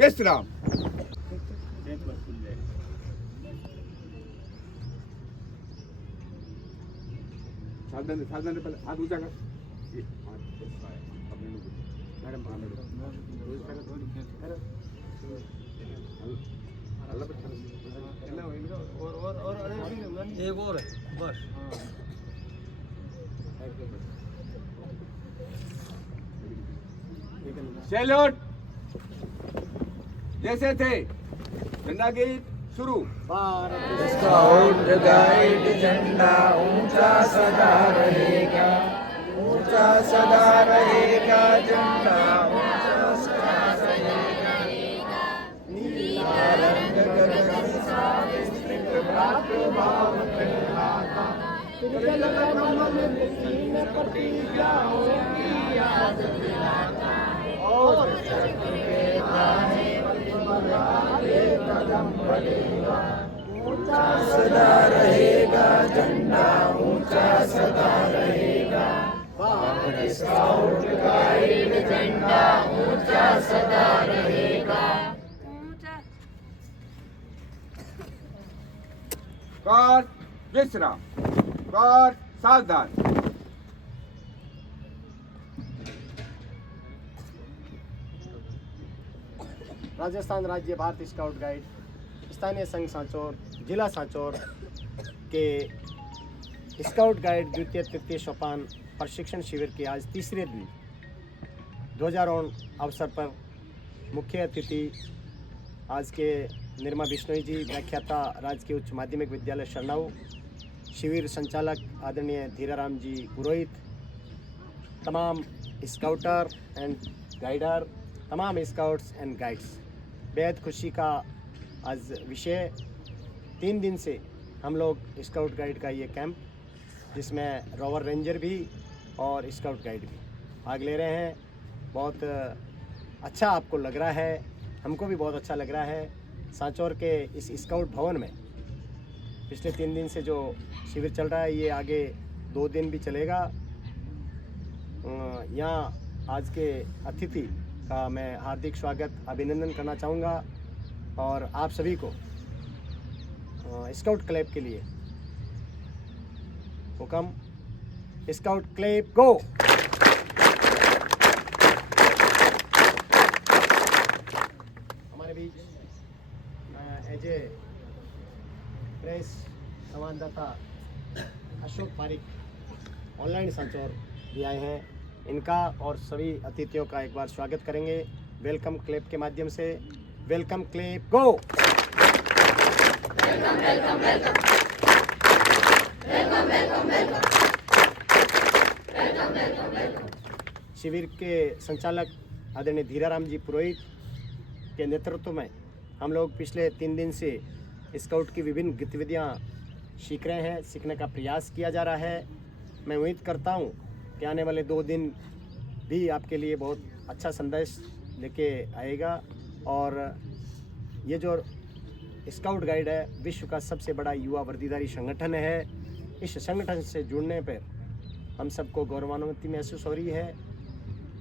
विश्राम। सावधान सावधान पहले हाथ ऊंचा कर। ये हाथ अपने मैडम एक और है बस। सैल्यूट। जैसे थे झंडा गीत शुरू। स्काउट गाइड झंडा ऊंचा सदा रहेगा, ऊंचा सदा रहेगा, झंडा ऊंचा सदा रहेगा। नीला रंग गगन सा विस्तृत भ्रातृभाव कहलाता, मन सीन प्रतिज्ञाओं की याद दिलाता है। और चक्र के दाएं आगे कदम बढ़ेगा, ऊंचा सदा रहेगा, झंडा ऊंचा सदा रहेगा। स्काउट गाइड झंडा ऊंचा सदा रहेगा। कर विश्राम, कर सावधान। राजस्थान राज्य भारतीय स्काउट गाइड स्थानीय संघ सांचौर जिला सांचौर के स्काउट गाइड द्वितीय तृतीय सोपान प्रशिक्षण शिविर के आज तीसरे दिन ध्वजारोहण अवसर पर मुख्य अतिथि आज के निर्मा बिश्नोई जी, व्याख्याता राजकीय उच्च माध्यमिक विद्यालय शरणाऊ, शिविर संचालक आदरणीय धीराराम जी पुरोहित, तमाम स्काउटर एंड गाइडर, तमाम स्काउट्स एंड गाइड्स। बेहद खुशी का आज विषय 3 दिन से हम लोग स्काउट गाइड का ये कैंप, जिसमें रोवर रेंजर भी और स्काउट गाइड भी भाग ले रहे हैं। बहुत अच्छा आपको लग रहा है, हमको भी बहुत अच्छा लग रहा है। सांचौर के इस स्काउट भवन में पिछले 3 दिन से जो शिविर चल रहा है, ये आगे 2 दिन भी चलेगा। यहाँ आज के अतिथि का मैं हार्दिक स्वागत अभिनंदन करना चाहूँगा और आप सभी को स्काउट क्लब के लिए हुक्म। Scout club go. हमारे बीच एज ए प्रेस संवाददाता अशोक पारिक ऑनलाइन सांचौर भी आए हैं। इनका और सभी अतिथियों का एक बार स्वागत करेंगे वेलकम क्लेप के माध्यम से। Welcome clap go. Welcome welcome welcome welcome welcome welcome welcome welcome. शिविर के संचालक आदरणीय धीराराम जी पुरोहित के नेतृत्व में हम लोग पिछले 3 दिन से स्काउट की विभिन्न गतिविधियां सीख रहे हैं, सीखने का प्रयास किया जा रहा है। मैं उम्मीद करता हूं कि आने वाले 2 दिन भी आपके लिए बहुत अच्छा संदेश लेके आएगा। और ये जो स्काउट गाइड है, विश्व का सबसे बड़ा युवा वर्दीधारी संगठन है। इस संगठन से जुड़ने पर हम सबको गौरवान्वित महसूस हो रही है।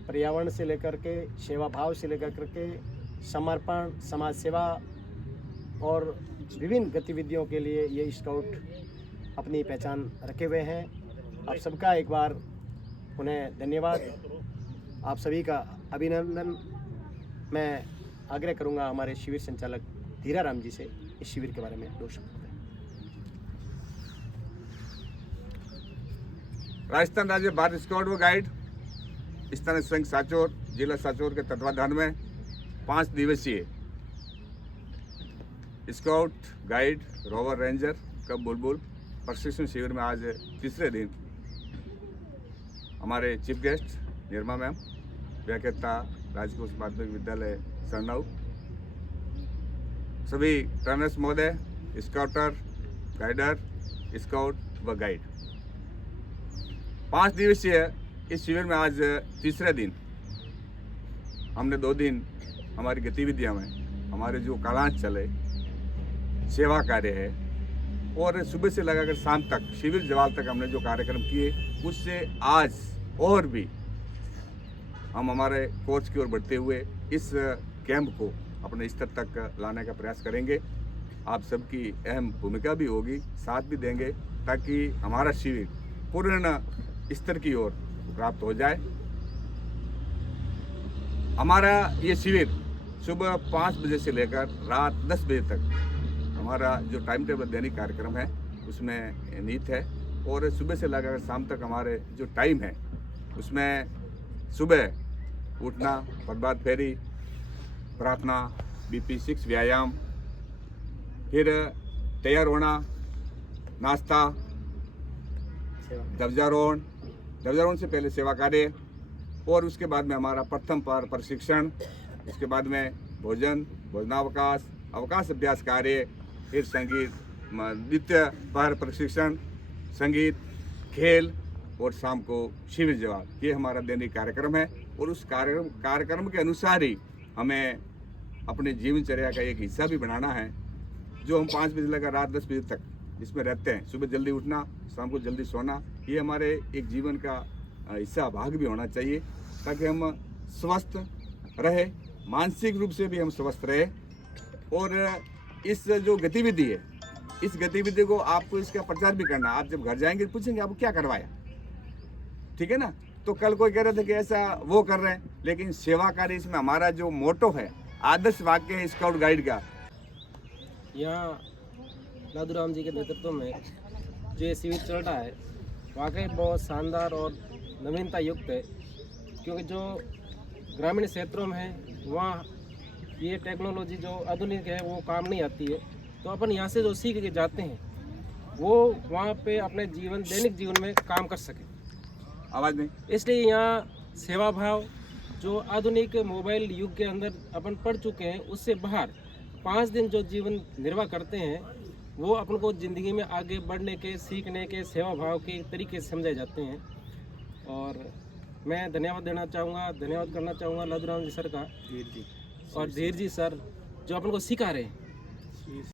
पर्यावरण से लेकर के, सेवा भाव से लेकर करके, समर्पण, समाज सेवा और विभिन्न गतिविधियों के लिए ये स्काउट अपनी पहचान रखे हुए हैं। आप सबका एक बार उन्हें धन्यवाद, आप सभी का अभिनंदन। मैं आग्रह करूंगा हमारे शिविर संचालक धीराराम जी से इस शिविर के बारे में 2 शब्द। राजस्थान राज्य भारतीय स्काउट व गाइड स्थानीय संघ सांचौर जिला सांचौर के तत्वाधान में 5 दिवसीय स्काउट गाइड रोवर रेंजर कब बुलबुल प्रशिक्षण शिविर में आज तीसरे दिन हमारे चीफ गेस्ट निर्मा मैम, व्याख्याता राजकीय उच्च माध्यमिक विद्यालय सरनाऊ, सभी ट्रेनर्स महोदय, स्काउटर, गाइडर, स्काउट व गाइड। 5 दिवसीय इस शिविर में आज तीसरे दिन हमने 2 दिन हमारी गतिविधियां में हमारे जो कालांश चले, सेवा कार्य है और सुबह से लगाकर शाम तक शिविर जवाल तक हमने जो कार्यक्रम किए, उससे आज और भी हम हमारे कोर्स की ओर बढ़ते हुए इस कैंप को अपने स्तर तक लाने का प्रयास करेंगे। आप सबकी अहम भूमिका भी होगी, साथ भी देंगे ताकि हमारा शिविर पूर्ण स्तर की ओर प्राप्त हो जाए। हमारा ये शिविर सुबह 5 बजे से लेकर रात 10 बजे तक हमारा जो टाइम टेबल दैनिक कार्यक्रम है उसमें निहित है। और सुबह से लेकर शाम तक हमारे जो टाइम है उसमें सुबह उठना, प्रभात फेरी, प्रार्थना, BP6 व्यायाम, फिर तैयार होना, नाश्ता, ध्वजारोहण से पहले सेवा कार्य, और उसके बाद में हमारा प्रथम पार प्रशिक्षण, उसके बाद में भोजन, भोजनावकाश, अवकाश अभ्यास कार्य, फिर संगीत, द्वितीय पार प्रशिक्षण, संगीत, खेल और शाम को शिविर जवाब। ये हमारा दैनिक कार्यक्रम है और उस कार्यक्रम के अनुसार ही हमें अपने जीवनचर्या का एक हिस्सा भी बनाना है, जो हम 5 बजे लेकर रात 10 बजे तक जिसमें रहते हैं। सुबह जल्दी उठना, शाम को जल्दी सोना, ये हमारे एक जीवन का हिस्सा भाग भी होना चाहिए ताकि हम स्वस्थ रहे, मानसिक रूप से भी हम स्वस्थ रहे। और इस जो गतिविधि है, इस गतिविधि को आपको इसका प्रचार भी करना। आप जब घर जाएंगे पूछेंगे आपको क्या करवाया, ठीक है ना। तो कल कोई कह रहे थे कि ऐसा वो कर रहे हैं, लेकिन सेवा कार्य इसमें हमारा जो मोटो है, आदर्श वाक्य है स्काउट गाइड का। यहाँ लादूराम जी के नेतृत्व में जो ये शिविर चल रहा है वाकई बहुत शानदार और नवीनता युक्त है, क्योंकि जो ग्रामीण क्षेत्रों में है वहाँ ये टेक्नोलॉजी जो आधुनिक है वो काम नहीं आती है। तो अपन यहाँ से जो सीख के जाते हैं वो वहाँ पे अपने दैनिक जीवन में काम कर सके। आवाज़ नहीं। इसलिए यहाँ सेवा भाव जो आधुनिक मोबाइल युग के अंदर अपन पढ़ चुके हैं उससे बाहर 5 दिन जो जीवन निर्वाह करते हैं वो अपन को ज़िंदगी में आगे बढ़ने के, सीखने के, सेवा भाव के तरीके से समझाए जाते हैं। और मैं धन्यवाद करना चाहूँगा लादूराम जी सर का और धीर जी सर जो अपन को सिखा रहे हैं।